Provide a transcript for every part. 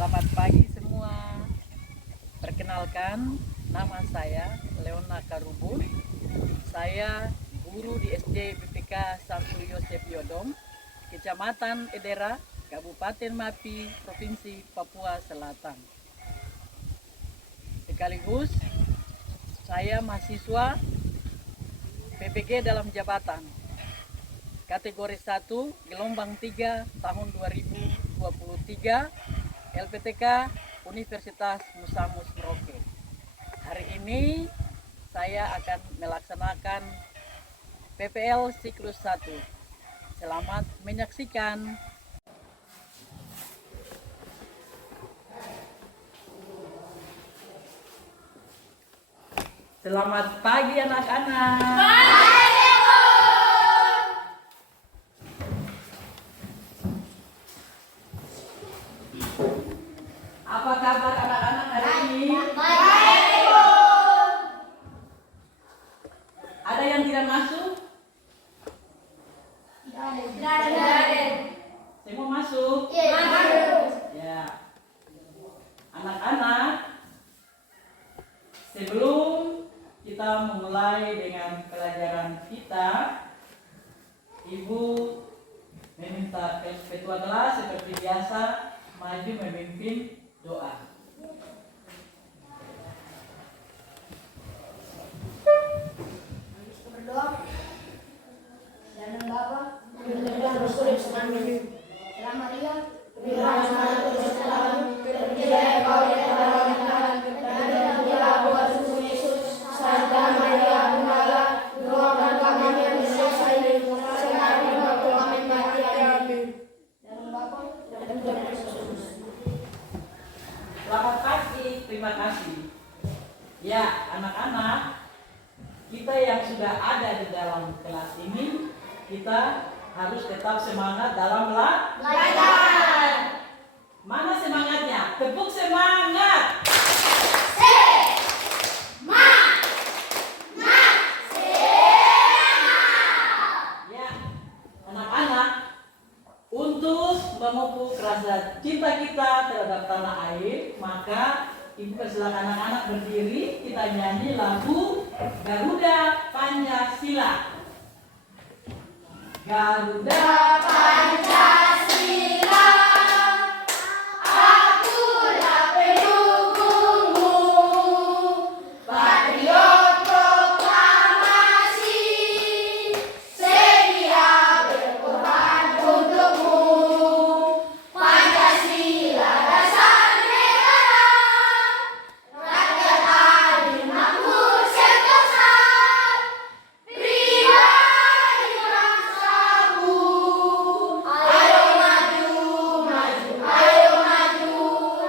Selamat pagi semua. Perkenalkan, nama saya Leona Karubun. Saya guru di SD BPK Santo Yosef Yodong, Kecamatan Edera, Kabupaten Mapi, Provinsi Papua Selatan. Sekaligus saya mahasiswa PPG dalam jabatan kategori 1 gelombang 3 tahun 2023 LPTK Universitas Musa Mus Merauke. Hari ini saya akan melaksanakan PPL siklus 1. Selamat menyaksikan. Selamat pagi anak-anak. Apa kabar anak-anak hari ini? Baik. Ada yang tidak masuk? Tidak ada. Semua masuk? Masuk. Ya. Anak-anak, sebelum kita memulai dengan pelajaran kita, Ibu meminta ketua kelas seperti biasa maju memimpin doa. Berdoa. Dalam Bapa, dan Rasul Selamat Maria, terpujilah Engkau di antara wanita, dan terpujilah buah susu Yesus. Santa Maria, Bunda Allah, doakan kami yang berdosa ini, sekarang dan waktu kami mati. Amin. Dalam Bapa, dan Putra dan Roh Kudus. Selamat pagi, terima kasih. Ya, anak-anak, kita yang sudah ada di dalam kelas ini, kita harus tetap semangat dalam belajar. Mana semangatnya? Tepuk semangat. Ya, anak-anak, untuk memupuk rasa cinta kita terhadap tanah air, maka Ibu persilakan anak-anak berdiri, kita nyanyi lagu Garuda Pancasila. Garuda Pancasila, akulah pendukungmu, patriot proklamasi, sedia berkorban untukmu. Pancasila dasar negara, rakyat adil makmur sentosa, pribadi bangsaku. Ayo maju, maju, ayo maju,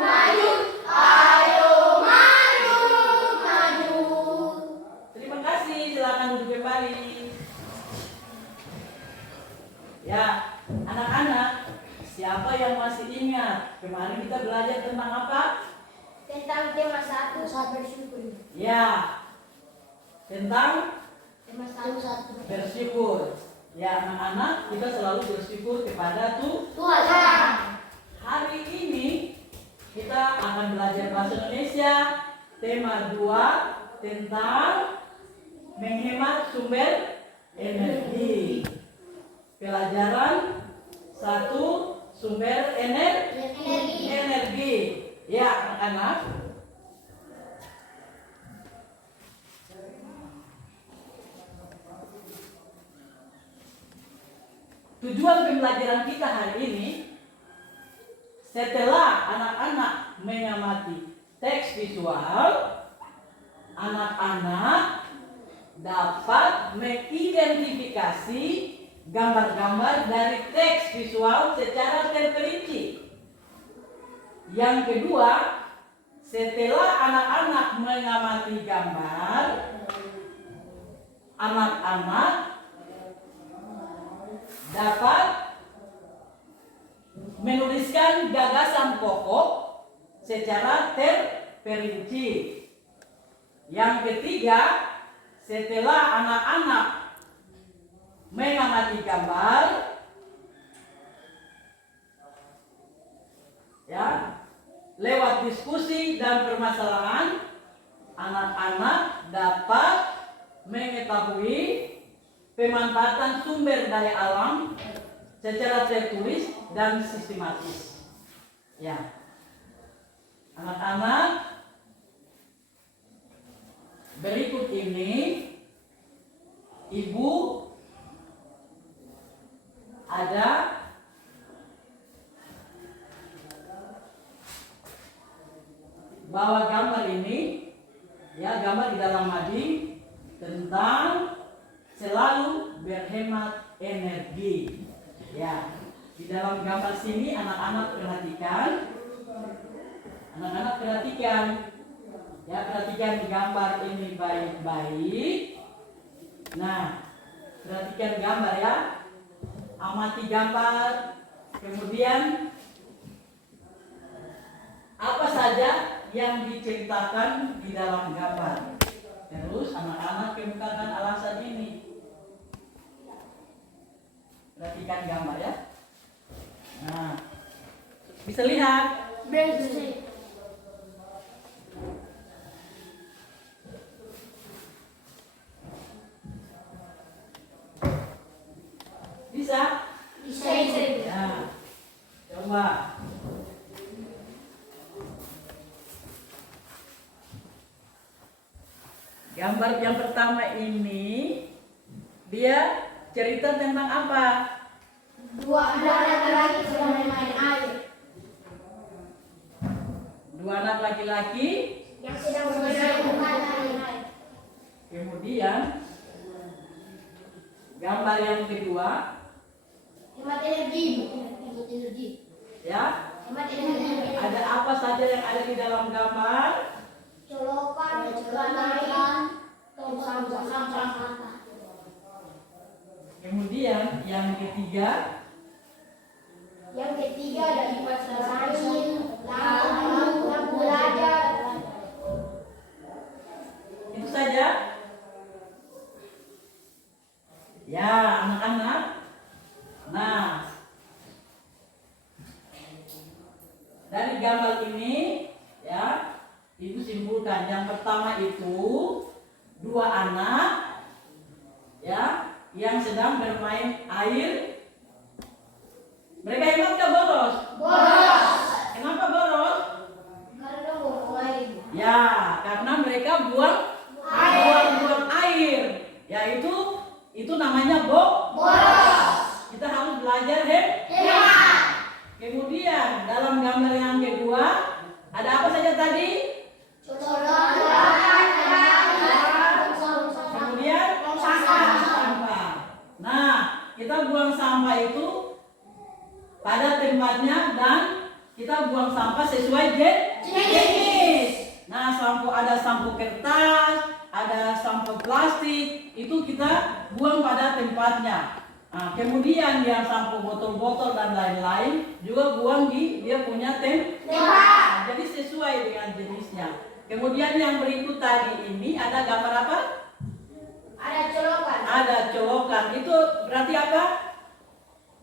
maju, ayo maju, maju. Terima kasih, silakan duduk kembali. Ya, anak-anak, siapa yang masih ingat kemarin kita belajar tentang apa? Tentang tema 1, saat bersyukur. Ya, tentang Tema 1. bersyukur. Ya, anak-anak, kita selalu bersyukur kepada Tuhan. Hari ini kita akan belajar bahasa Indonesia tema 2 tentang menghemat sumber energi. Pelajaran 1 sumber energi. Ya, anak-anak. Tujuan pembelajaran kita hari ini, setelah anak-anak mengamati teks visual, anak-anak dapat mengidentifikasi gambar-gambar dari teks visual secara terperinci. Yang kedua, setelah anak-anak mengamati gambar, anak-anak dapat menuliskan gagasan pokok secara terperinci. Yang ketiga, setelah anak-anak mengamati gambar, ya, lewat diskusi dan permasalahan, anak-anak dapat mengetahui pemanfaatan sumber daya alam secara tertulis dan sistematis. Ya, anak-anak, berikut ini Ibu ada bawa gambar ini, ya, gambar di dalam mading tentang selalu berhemat energi. Ya, di dalam gambar sini anak-anak perhatikan, ya, perhatikan gambar ini baik-baik. Nah, perhatikan gambar ya, amati gambar, kemudian apa saja yang diceritakan di dalam gambar. Terus anak-anak kemukakan alasan ini. Perhatikan gambar ya. Nah, bisa lihat? Bisa? Bisa. Ya. Coba. Gambar yang pertama ini dia cerita tentang apa? Dua anak laki-laki sedang bermain air. Dua anak laki-laki Yang sedang bermain air. Kemudian gambar yang kedua, Hemat energi. ya, Hemat energi. ada apa saja yang ada di dalam gambar? Colokan, ikan, tong sampah. Kemudian yang ketiga, ada kipas angin, lampu belajar. itu saja. Ya, anak-anak. Nah, dari gambar ini, ya, Ibu simpulkan yang pertama itu dua anak, ya, yang sedang bermain air. Mereka hemat ke boros? Boros. Kenapa boros? Karena buang air. Ya, karena mereka buang air. Ya, itu namanya Boros. kita harus belajar Hemat. Kemudian dalam gambar yang kedua ada apa saja tadi? Kemudian sampah. Nah, kita buang sampah itu pada tempatnya dan kita buang sampah sesuai jenis. Nah, ada sampah kertas, ada sampah plastik, itu kita buang pada tempatnya. Nah, kemudian yang sampah botol-botol dan lain-lain juga buang di dia punya tempat. Nah, jadi sesuai dengan jenisnya. Kemudian yang berikut tadi ini ada gambar apa? Ada colokan. Ada colokan. Itu berarti apa?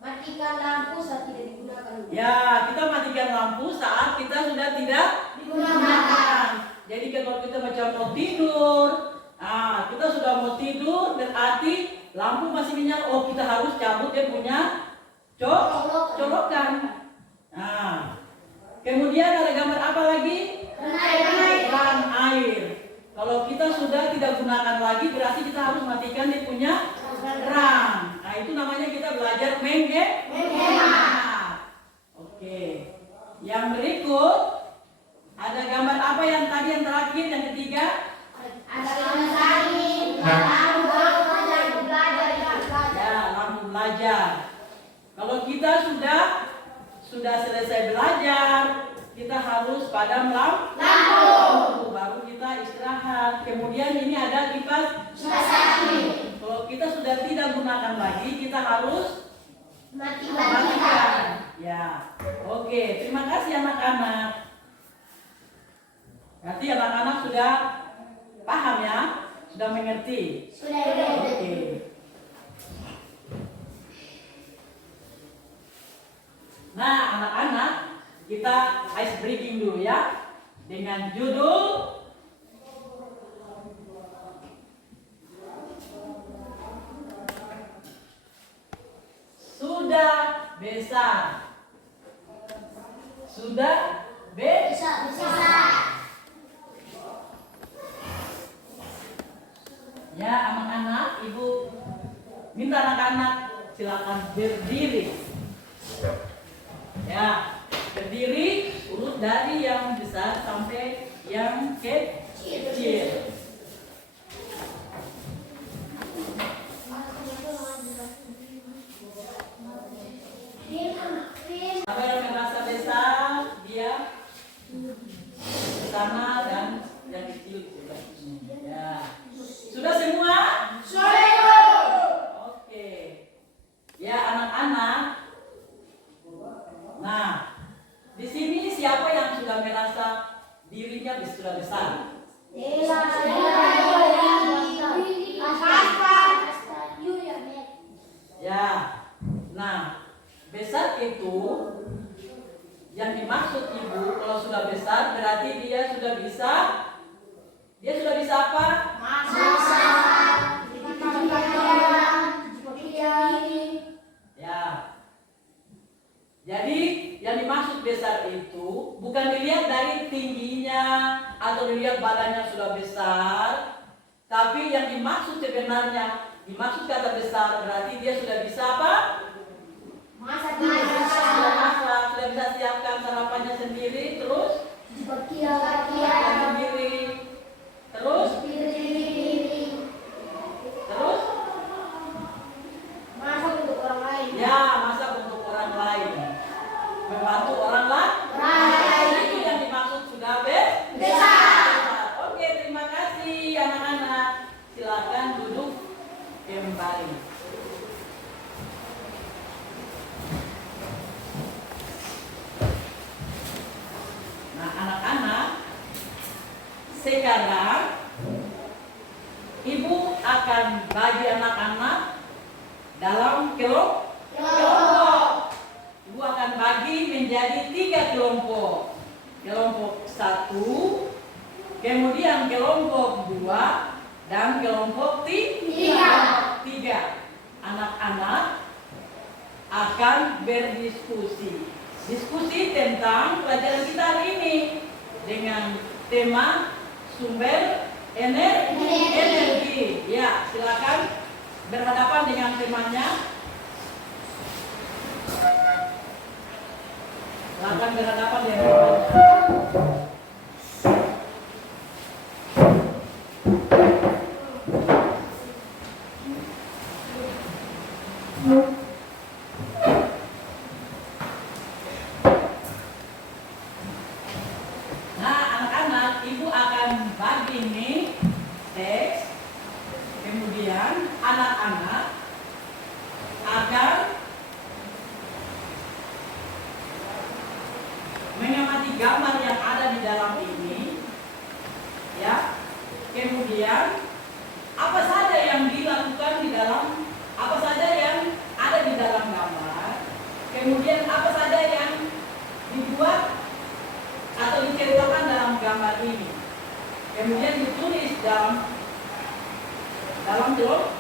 Matikan lampu saat tidak digunakan. Ya, kita matikan lampu saat kita sudah tidak digunakan. Jadi kalau kita macam mau tidur, kita sudah mau tidur, berarti lampu masih menyala. Oh, kita harus cabut dia punya colokan. Nah, kemudian ada gambar apa lagi? Keran air. Kalau kita sudah tidak gunakan lagi, berarti kita harus matikan dia punya keran. Nah, itu namanya kita belajar menghemat. Oke. Yang berikut ada gambar apa yang tadi yang terakhir yang ketiga? Ada kipas angin, lampu belajar. Ya, lampu belajar. Kalau kita sudah selesai belajar, kita harus padam lampu. Baru kita istirahat. Kemudian ini ada kipas angin. Kalau kita sudah tidak gunakan lagi, kita harus matikan. Ya, oke. Terima kasih anak-anak. Berarti anak-anak sudah paham ya, sudah mengerti. Oke. Nah, anak-anak, kita ice breaking dulu ya. Dengan judul Sudah besar. Sudah besar. Ya, anak-anak, ibu minta anak-anak silakan berdiri. Ya, berdiri urut dari yang besar sampai yang kecil. Apa yang merasa besar, dia sana dan yang kecil juga. Ya. Sudah semua? Oke. Ya, anak-anak. Nah, di sini siapa yang sudah merasa dirinya sudah besar? Ya. Nah, besar itu yang dimaksud ibu kalau sudah besar berarti dia sudah bisa apa? Ya. Jadi yang dimaksud besar itu bukan dilihat dari tingginya atau dilihat badannya sudah besar, tapi yang dimaksud sebenarnya dimaksud kata besar berarti dia sudah bisa apa? Sudah bisa siapkan sarapannya sendiri, terus sendiri, terus ya masak untuk orang lain, membantu orang lain. Itu yang dimaksud sudah besar. Oke, terima kasih anak-anak. Silakan duduk kembali. Nah, anak-anak, sekarang ibu akan bagi anak-anak dalam kelompok. Ibu akan bagi menjadi 3 kelompok. Kelompok 1, kemudian kelompok 2, dan kelompok 3. Anak-anak akan berdiskusi. Diskusi tentang pelajaran kita hari ini dengan tema sumber energi. Ya, silakan berhadapan dengan temanya. Silakan berhadapan dengan temanya. Nah, anak-anak, ibu akan bagi ini teks. Kemudian anak-anak akan mengamati gambar yang ada di dalam ini, ya. Kemudian apa saja yang dilakukan di dalam, apa saja yang ada di dalam gambar. Kemudian apa saja yang dibuat atau diceritakan dalam gambar ini. Kemudian ditulis dalam kelompok.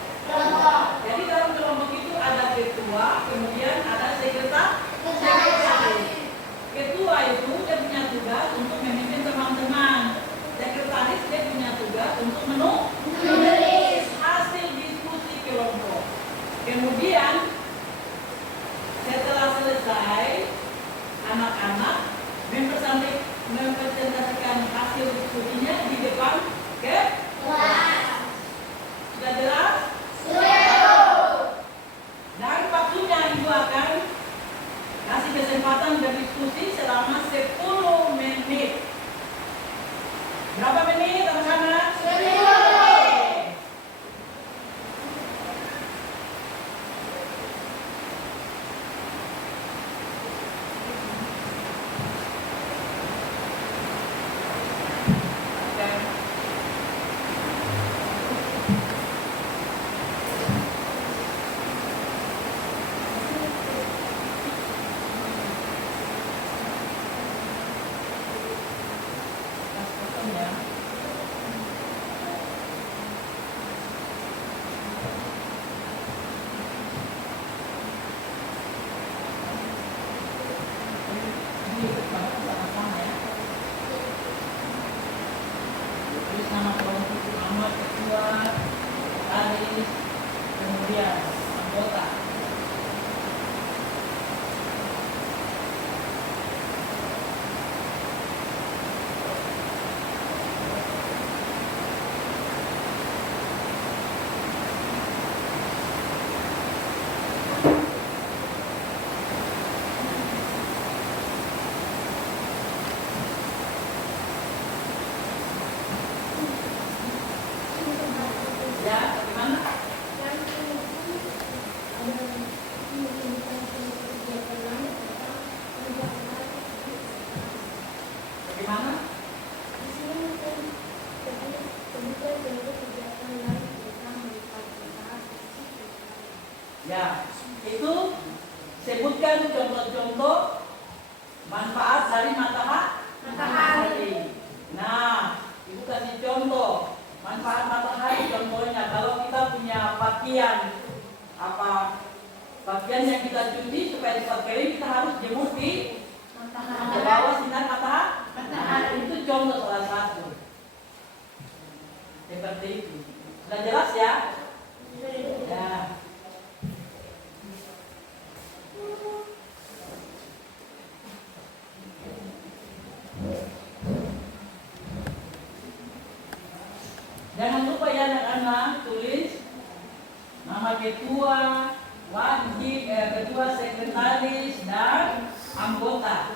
Jadi dalam kelompok itu ada ketua, kemudian ada sekretaris. Ketua itu dia punya tugas untuk memimpin teman-teman. Sekretaris dia punya tugas untuk menulis hasil diskusi kelompok. Kemudian setelah selesai, anak-anak mempresentasikan hasil diskusinya di depan kelas. Sudah jelas? Dan waktunya ibu akan kasih kesempatan berdiskusi selama 10 menit. Berapa menit anak-anak? 10. Oke. nama kelompok pertama, ketua, sekretaris, kemudian anggota. Ya, bagaimana? Bagaimana? Ya, itu sebutkan contoh-contoh manfaat dari matahari. Nah, ibu kasih contoh manfaat matahari. Contohnya, kalau kita punya pakaian yang kita cuci supaya cepat kering, kita harus jemur di bawah sinar matahari. Itu contoh salah satu. Seperti itu. Sudah jelas ya? Ya. Jangan lupa ya anak-anak, tulis nama ketua, ketua, sekretaris, dan anggota.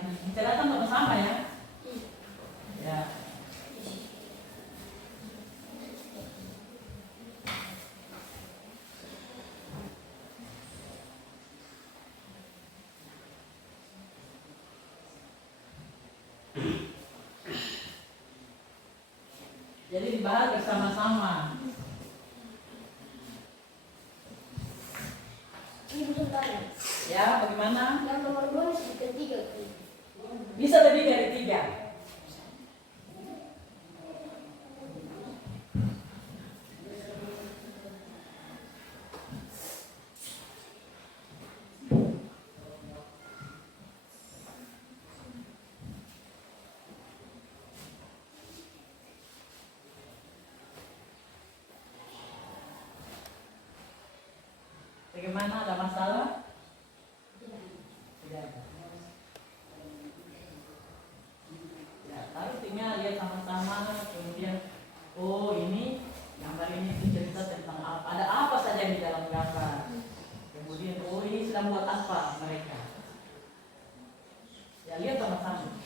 Bicarakan sama-sama ya. Ya. Jadi dibahas bersama-sama. Ini bentar ya. Ya, bagaimana? Yang nomor 2 bisa ketiga. Bisa lebih dari 3. Bagaimana, ada masalah? Tidak ada. Ya, tapi tinggal lihat sama-sama, kemudian oh ini gambar ini cerita tentang apa, ada apa saja di dalam gambar. Kemudian oh ini sedang buat apa mereka. Ya, lihat sama-sama.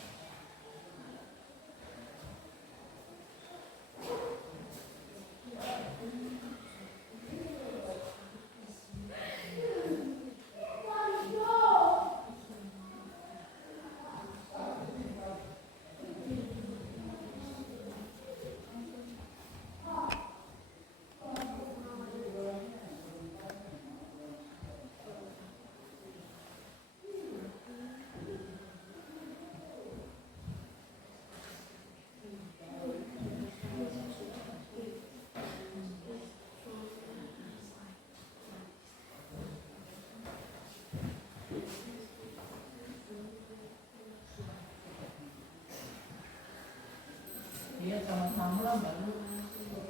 Iya sama-sama baru.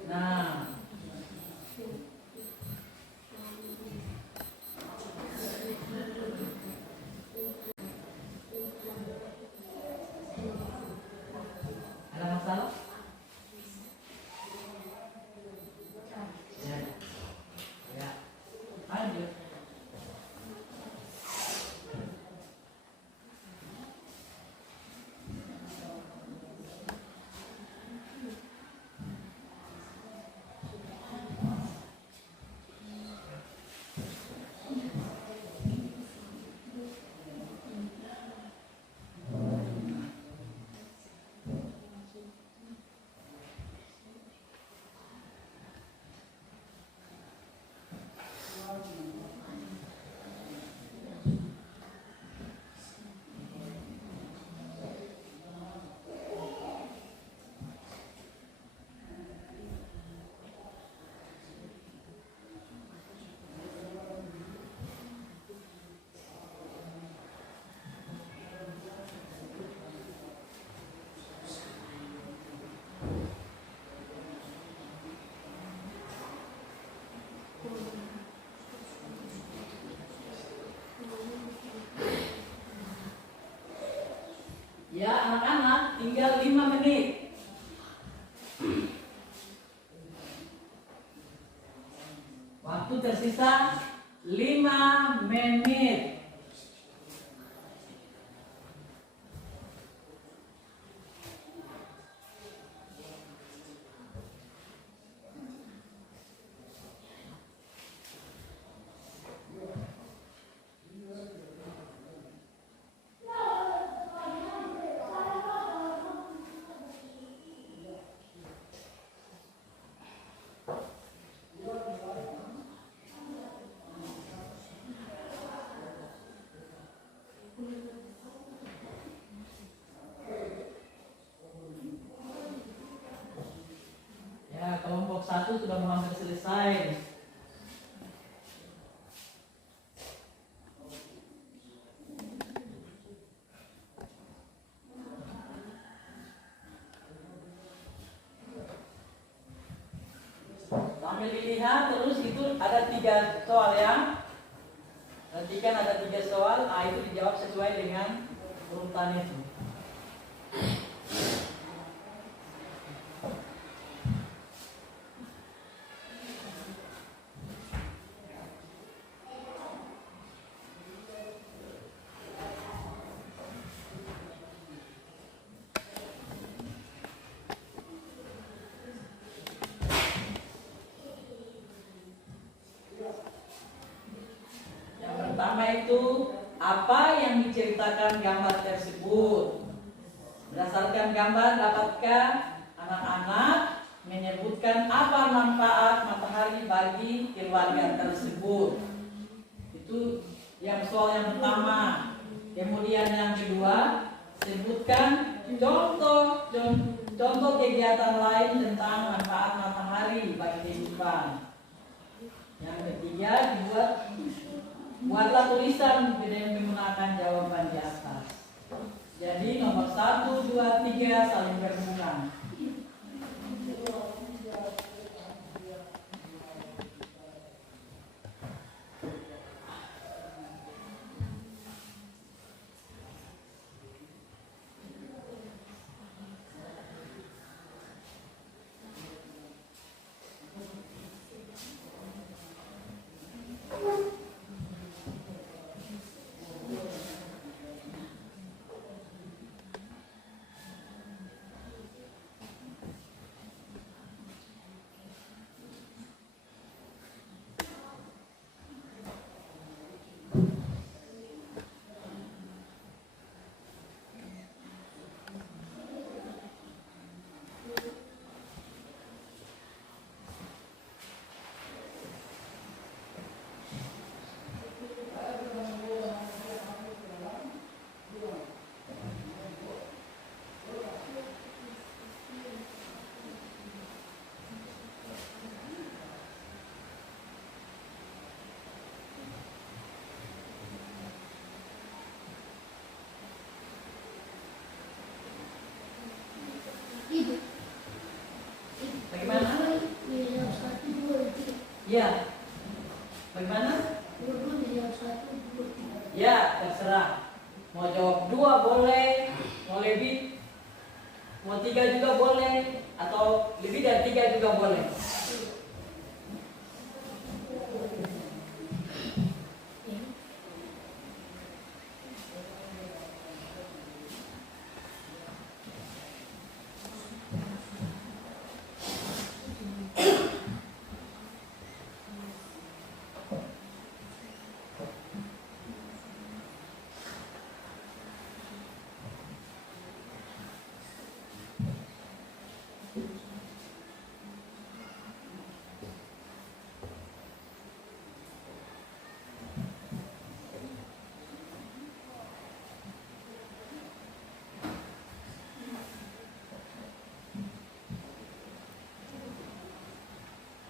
Nah. Ada masalah? Ya. Ya. Lanjut. Ya anak-anak tinggal 5 menit. Waktu tersisa 5 menit. Ya, kelompok 1 sudah hampir selesai. Sambil dilihat terus itu ada 3 soal ya. Perhatikan ada 3 soal, itu dijawab sesuai dengan urutan itu. Pertama itu, apa yang diceritakan gambar tersebut? Berdasarkan gambar, dapatkah anak-anak menyebutkan apa manfaat matahari bagi keluarga tersebut? Itu yang soal yang pertama. Kemudian yang kedua, sebutkan contoh kegiatan lain tentang manfaat matahari bagi kehidupan. Yang ketiga, buatlah tulisan dengan menggunakan jawaban di atas. Jadi nomor 1, 2, 3 saling berhubungan. Ya. Bagaimana? Dua jadi satu, dua tiga. Ya, terserah. Mau jawab 2 boleh, mau lebih, mau 3 juga boleh, atau lebih dari 3 juga boleh.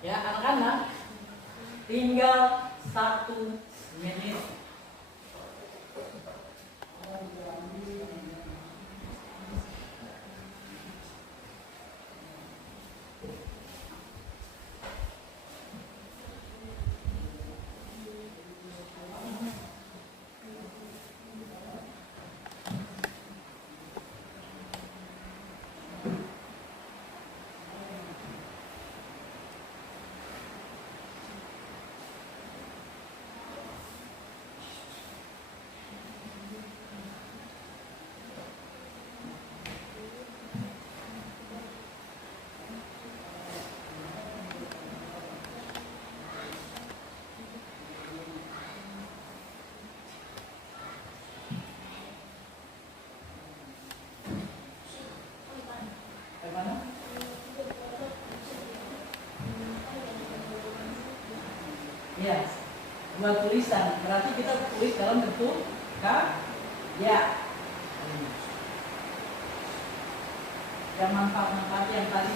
Ya, anak-anak, tinggal 1 menit. Bagaimana? Ya, buat tulisan. Berarti kita tulis dalam bentuk ya. Dan manfaat-manfaat yang tadi.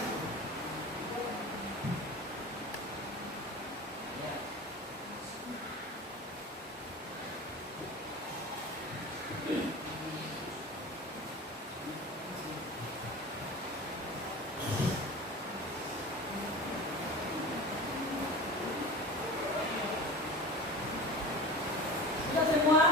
Ya. Sudah semua?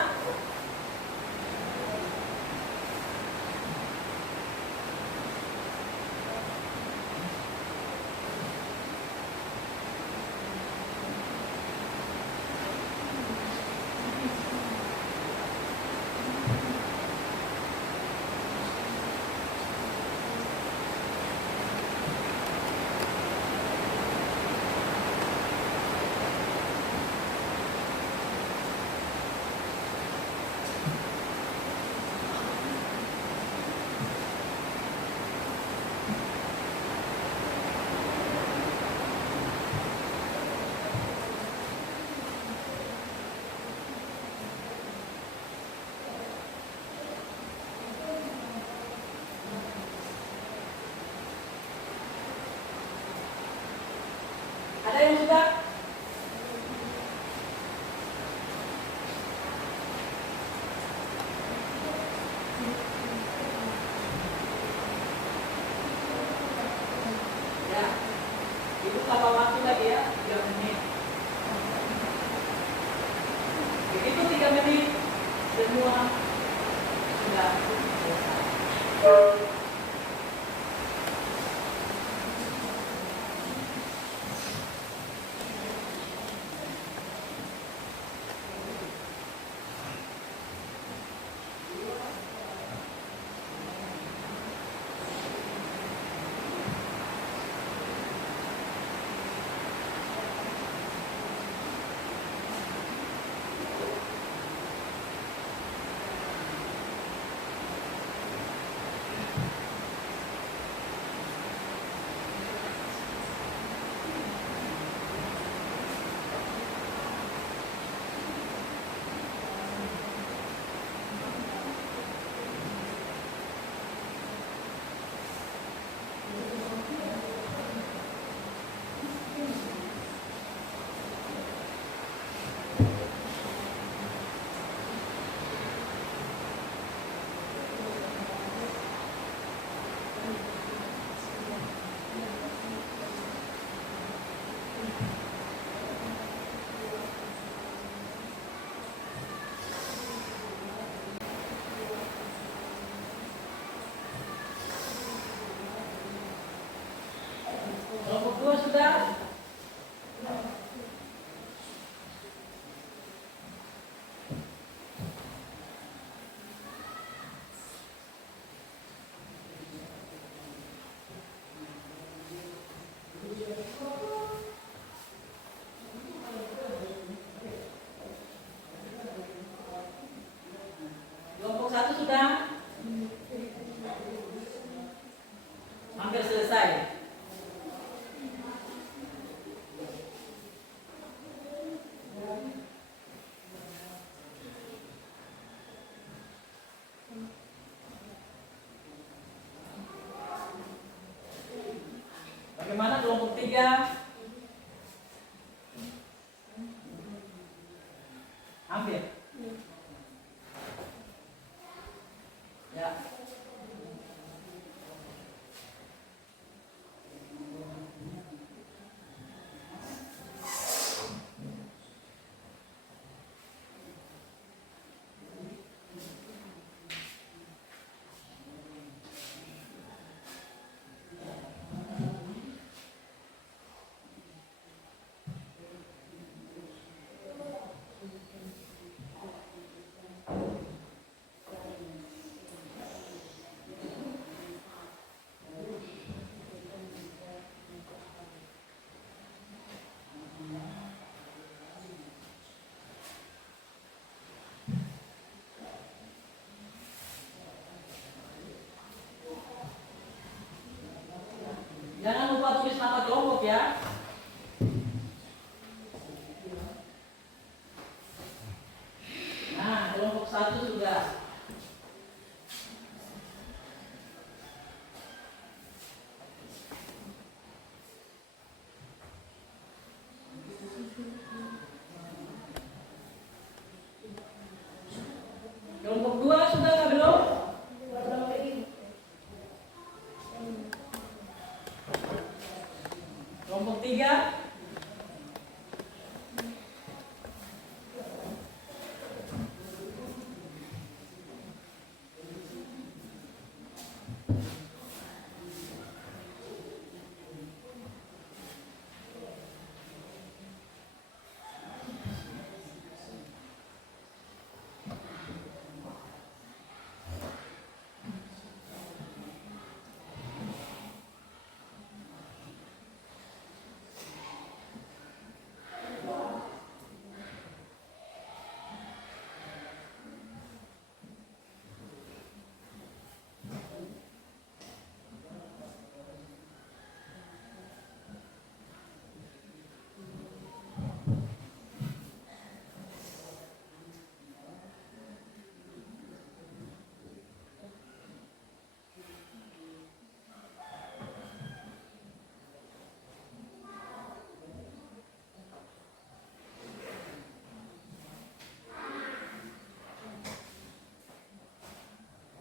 Ada yang sudah? Ya. Ibu tambah waktu lagi ya, 3 menit. Begitu 3 menit, semua sudah selesai. Bagaimana kelompok 3? Hampir. Ya. Jangan lupa tulis nama kelompok ya. Nah, kelompok 1 sudah. Kelompok 2 sudah nggak belum? Kelompok 3.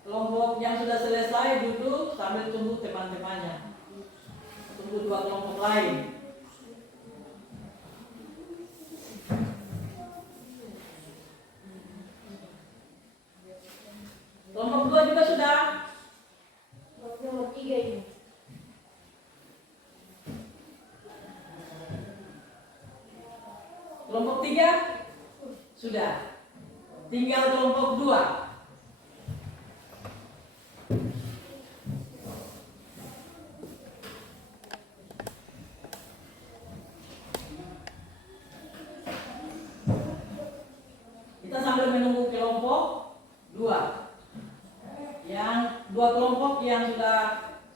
Kelompok yang sudah selesai duduk sambil tunggu teman-temannya. Tunggu 2 kelompok lain. Kelompok 2 juga sudah. Kelompok 3 ini. Kelompok 3 sudah. Tinggal kelompok 2. Kita sambil menunggu kelompok 2. Yang 2 kelompok yang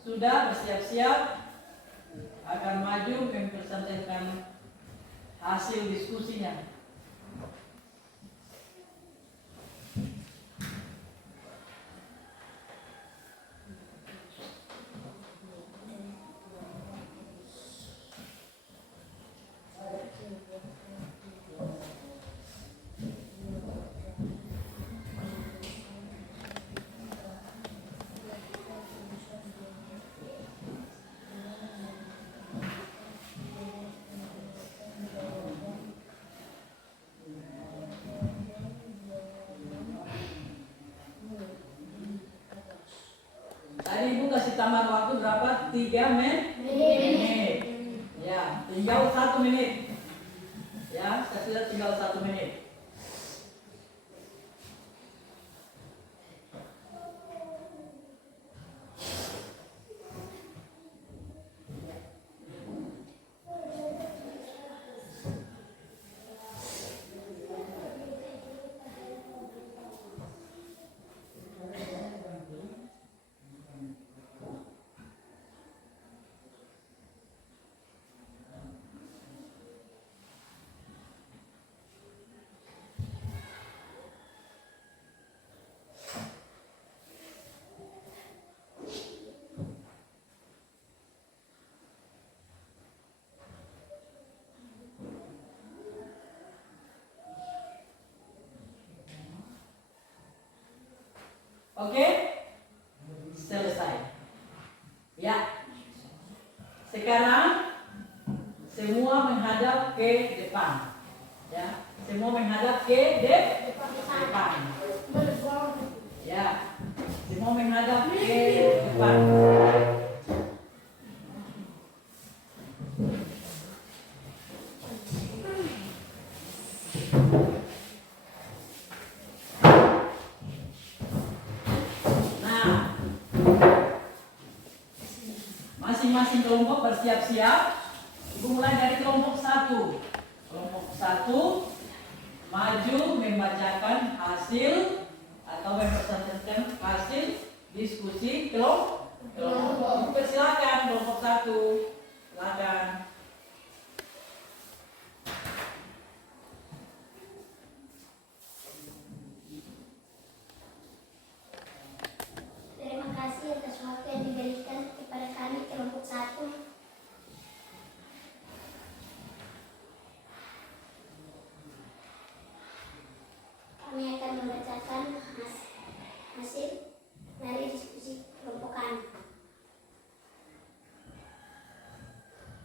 sudah bersiap-siap akan maju mempresentasikan hasil diskusinya. Tadi Ibu kasih tambahan waktu berapa? 3 menit. Ya, tinggal 1 menit. Ya, saya sudah tinggal 1 menit. Oke? Selesai. Ya. Sekarang semua menghadap ke depan. Ya, semua menghadap ke depan. Ya, semua menghadap ke depan. Nah, masing-masing kelompok bersiap-siap. Ibu mulai dari kelompok 1. Kelompok 1 maju membacakan hasil atau mempresentasikan hasil diskusi kelompok. Silakan kelompok 1. Silakan. Terima kasih atas waktu yang diberikan kepada kami kelompok 1. Kami akan membacakan hasil dari diskusi kelompok kami.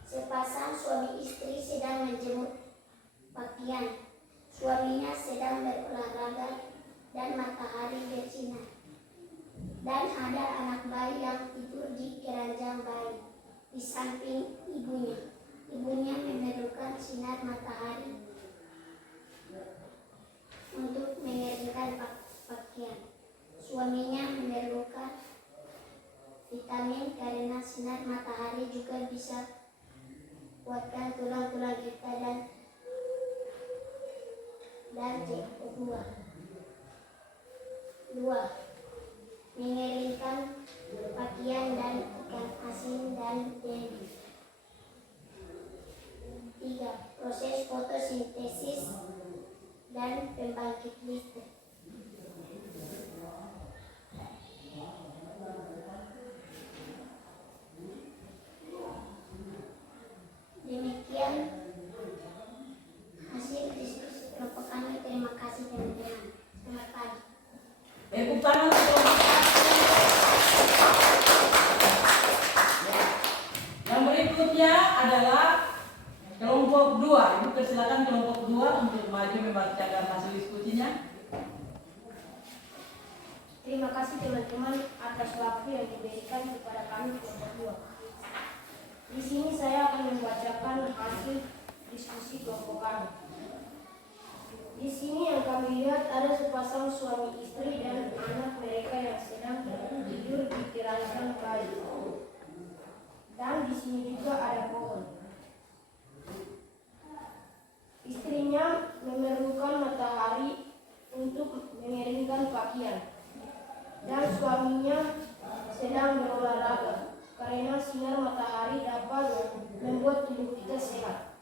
Sepasang suami istri sedang menjemur pakaian. Suaminya sedang berolahraga dan matahari bersinar. Dan ada anak bayi yang tidur di keranjang bayi di samping ibunya. Ibunya memerlukan sinar matahari untuk mengeringkan pakaian. Suaminya memerlukan vitamin karena sinar matahari juga bisa kuatkan tulang-tulang kita dan kedua, mengeringkan pakaian dan ikan asin dan daging. 3. Proses fotosintesis dan pembangkit listrik. Demikian hasil diskusi kelompok kami. Terima kasih teman-teman. Selamat pagi. Tepuk tangan untuk kelompok 1. Yang berikutnya adalah kelompok 2. Ibu persilakan kelompok 2 untuk maju membacakan hasil diskusinya. Terima kasih teman-teman atas waktu yang diberikan kepada kami kelompok 2. Di sini saya akan membacakan hasil diskusi kelompok kami. Di sini yang kami lihat ada sepasang suami istri dan anak mereka yang sedang tidur di keranjang bayi. Dan di sini juga ada pohon. Istrinya memerlukan matahari untuk mengeringkan pakaian. Dan suaminya sedang berolahraga karena sinar matahari dapat membuat tubuh kita sehat.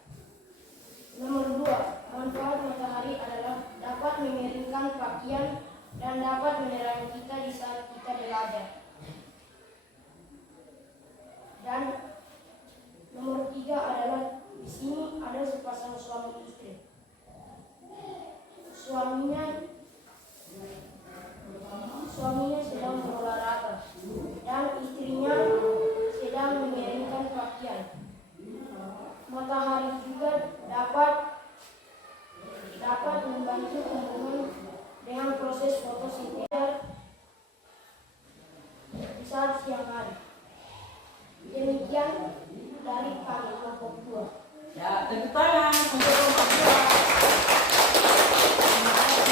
Nomor 2, manfaat matahari adalah dapat mengeringkan pakaian dan dapat menerangi kita di saat kita belajar. Dan nomor 3 adalah di sini ada sepasang suami istri. Suaminya sedang berolahraga dan istrinya sedang mengeringkan pakaian. Matahari juga dapat membantu hubungan dengan proses fotosintesis di saat siang hari. Demikian dari kami kelompok 2. Ya, tepuk tangan untuk kelompok 2. Terima kasih.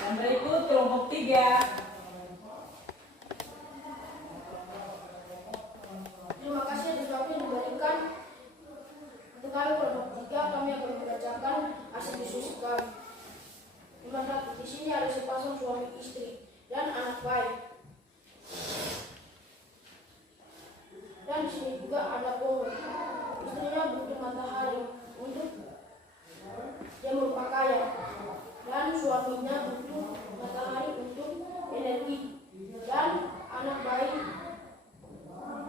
Yang berikut kelompok 3. Terima kasih atas waktu yang diberikan. Untuk kami kelompok 3, kami akan membacakan hasil diskusi kami. Nomor 1, di sini ada sepasang suami istri dan anak bayi. Dan di sini juga ada pohon. Istrinya butuh matahari untuk jemur pakaian. Dan suaminya butuh matahari untuk energi. Dan anak bayi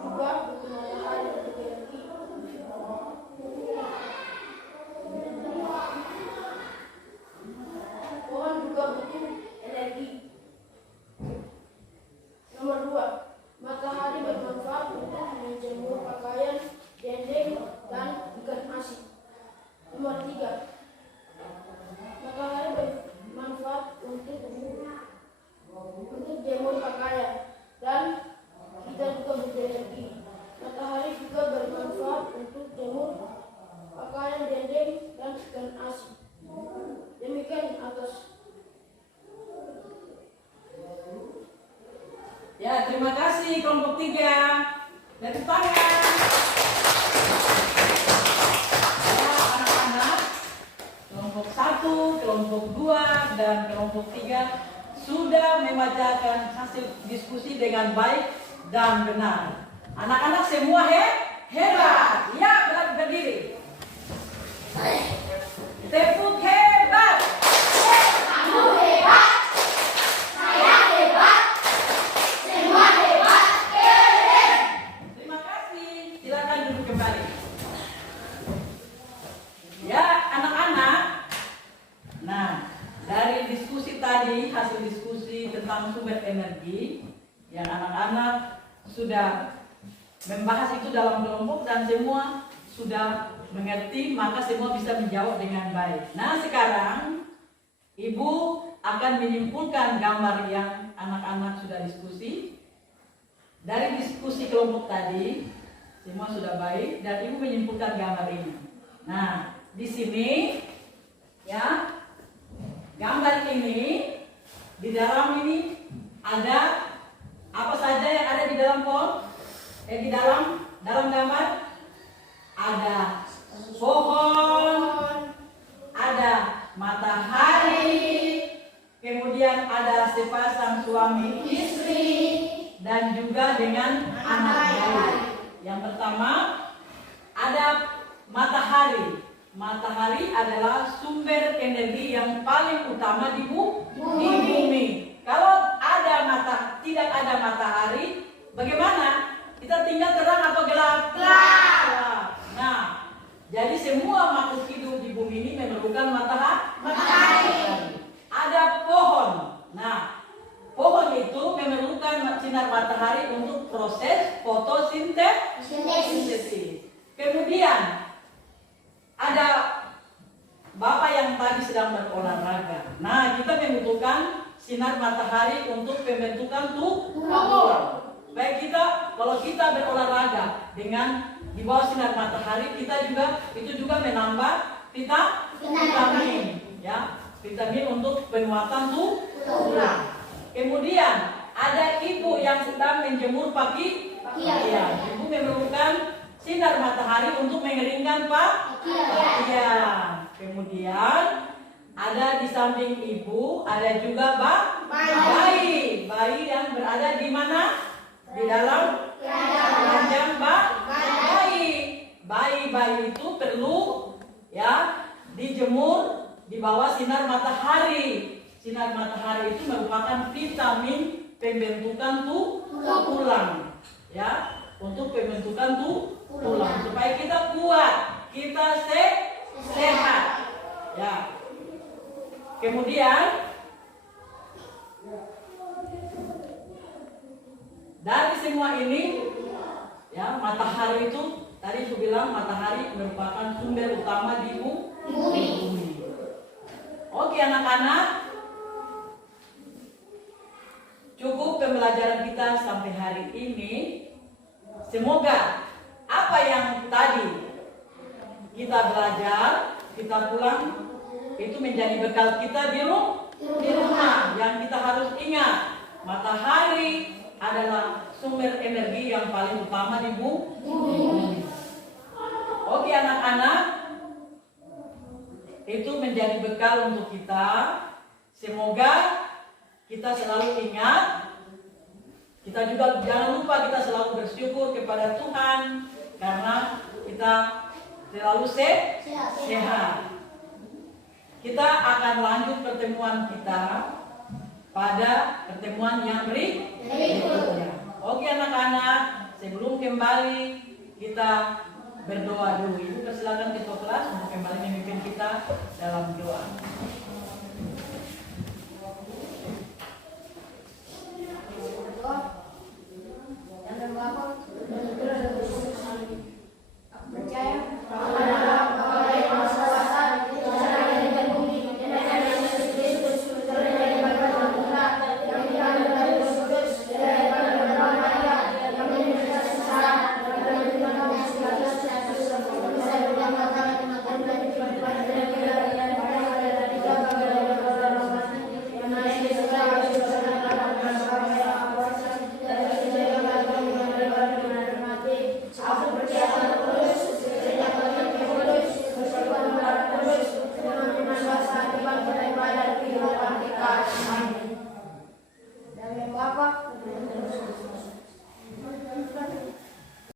juga butuh matahari untuk energi. Pohon juga butuh energi. kelompok 3. Tepuk tangan. Ya, anak-anak kelompok 1, kelompok 2, dan kelompok 3 sudah membacakan hasil diskusi dengan baik dan benar. Anak-anak semua hebat. Ya, berdiri. Tepuk hebat. Kamu hebat. Saya hebat. Semua hebat. Keren. Terima kasih. Silakan duduk kembali. Ya, anak-anak. Nah, dari diskusi tadi, hasil diskusi tentang sumber energi yang anak-anak sudah membahas itu dalam kelompok dan semua sudah mengerti, maka semua bisa menjawab dengan baik. Nah, sekarang Ibu akan menyimpulkan gambar yang anak-anak sudah diskusi. Dari diskusi kelompok tadi, semua sudah baik dan Ibu menyimpulkan gambar ini. Nah, di sini ya, gambar ini, di dalam ini ada apa saja yang ada di dalam di dalam gambar ada pohon, ada matahari, kemudian ada sepasang suami istri, dan juga dengan anak bayi. Yang pertama ada matahari. Matahari adalah sumber energi yang paling utama di bumi. Kalau tidak ada matahari, bagaimana? Kita tinggal terang atau gelap? Gelap. Nah, jadi semua makhluk hidup di bumi ini memerlukan matahari. Ada pohon. Nah, pohon itu memerlukan sinar matahari untuk proses fotosintesis. Kemudian ada Bapak yang tadi sedang berolahraga. Nah, kita membutuhkan sinar matahari untuk pembentukan tulang. Baik kalau kita berolahraga dengan di bawah sinar matahari, itu juga menambah vitamin, ya, vitamin untuk penguatan tulang. Kemudian ada ibu yang sedang menjemur pakaian. Ibu memerlukan sinar matahari untuk mengeringkan pakaian. Kemudian ada di samping ibu ada juga bayi yang berada di mana? Di dalam keranjang bayi. Bayi itu perlu ya dijemur di bawah sinar matahari. Sinar matahari itu merupakan vitamin pembentukan tulang, ya, untuk pembentukan tulang supaya kita kuat, kita sehat, ya. Kemudian dari semua ini, ya, matahari itu tadi aku bilang matahari merupakan sumber utama di bumi. Oke anak-anak, cukup pembelajaran kita sampai hari ini. Semoga apa yang tadi kita belajar, kita pulang, itu menjadi bekal kita di rumah. Yang kita harus ingat, matahari adalah sumber energi yang paling utama di bumi. Oke anak-anak, itu menjadi bekal untuk kita. Semoga kita selalu ingat, kita juga jangan lupa kita selalu bersyukur kepada Tuhan karena kita selalu sehat. Kita akan lanjut pertemuan kita pada pertemuan yang berikutnya. Oke anak-anak, sebelum kembali kita berdoa dulu. Ibu persilakan ketua kelas untuk kembali memimpin kita dalam doa.